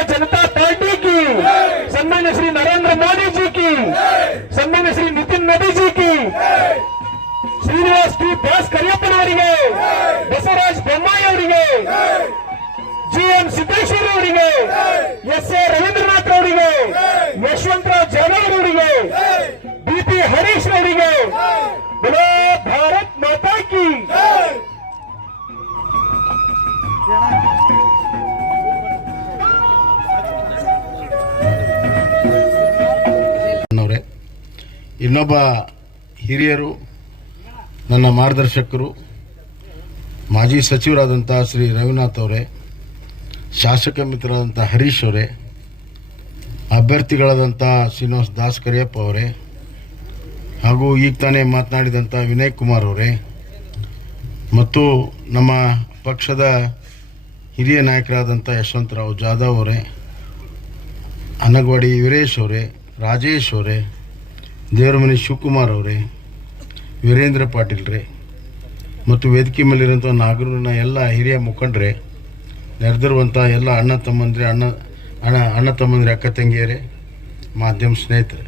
Bharatiya Janata party की, सम्मान्य श्री नरेंद्र मोदी जी की, सम्मान्य श्री नितिन मोदी जी की, ಶ್ರೀನಿವಾಸ್ ಟಿ ದಾಸ್ ಕರಿಯಪ್ಪನವರಿಗೆ, ಬಸವರಾಜ ಬೊಮ್ಮಾಯಿ ಅವರಿಗೆ, GM ಸಿದ್ದೇಶ್ವರ ಅವರಿಗೆ, SA ರವೀಂದ್ರನಾಥ್ ಅವರಿಗೆ, ಯಶವಂತರಾವ್ ಜಾಧವ್ ಅವರಿಗೆ, BP ಹರೀಶ್ ಅವರಿಗೆ बोलो ಭಾರತ್ ಮಾತಾ ಕಿ. ಇನ್ನೊಬ್ಬ ಹಿರಿಯರು, ನನ್ನ ಮಾರ್ಗದರ್ಶಕರು, ಮಾಜಿ ಸಚಿವರಾದಂಥ ಶ್ರೀ ರವಿನಾಥ್ ಅವರೇ, ಶಾಸಕ ಮಿತ್ರರಾದಂಥ ಹರೀಶ್ ಅವರೇ, ಅಭ್ಯರ್ಥಿಗಳಾದಂಥ ಶ್ರೀನಿವಾಸ್ ದಾಸ್ ಕರಿಯಪ್ಪ ಅವರೇ, ಹಾಗೂ ಈಗ ತಾನೇ ಮಾತನಾಡಿದಂಥ ವಿನಯ್ ಕುಮಾರ್ ಅವರೇ, ಮತ್ತು ನಮ್ಮ ಪಕ್ಷದ ಹಿರಿಯ ನಾಯಕರಾದಂಥ ಯಶವಂತರಾವ್ ಜಾಧವ್ ಅವರೇ, ಅನಗವಾಡಿ ವೀರೇಶ್ ಅವರೇ, ರಾಜೇಶ್ ಅವರೇ, ದೇವರಮನಿ ಶಿವಕುಮಾರ್ ಅವರೇ, ವೀರೇಂದ್ರ ಪಾಟೀಲ್ ರೇ, ಮತ್ತು ವೇದಿಕೆ ಮೇಲಿರುವಂಥ ನಾಗರೂರಿನ ಎಲ್ಲ ಹಿರಿಯ ಮುಖಂಡರೇ, ನೆರೆದಿರುವಂಥ ಎಲ್ಲ ಅಣ್ಣ ತಮ್ಮಂದ್ರೆ, ಅಕ್ಕ ತಂಗಿಯರೇ, ಮಾಧ್ಯಮ ಸ್ನೇಹಿತರೆ,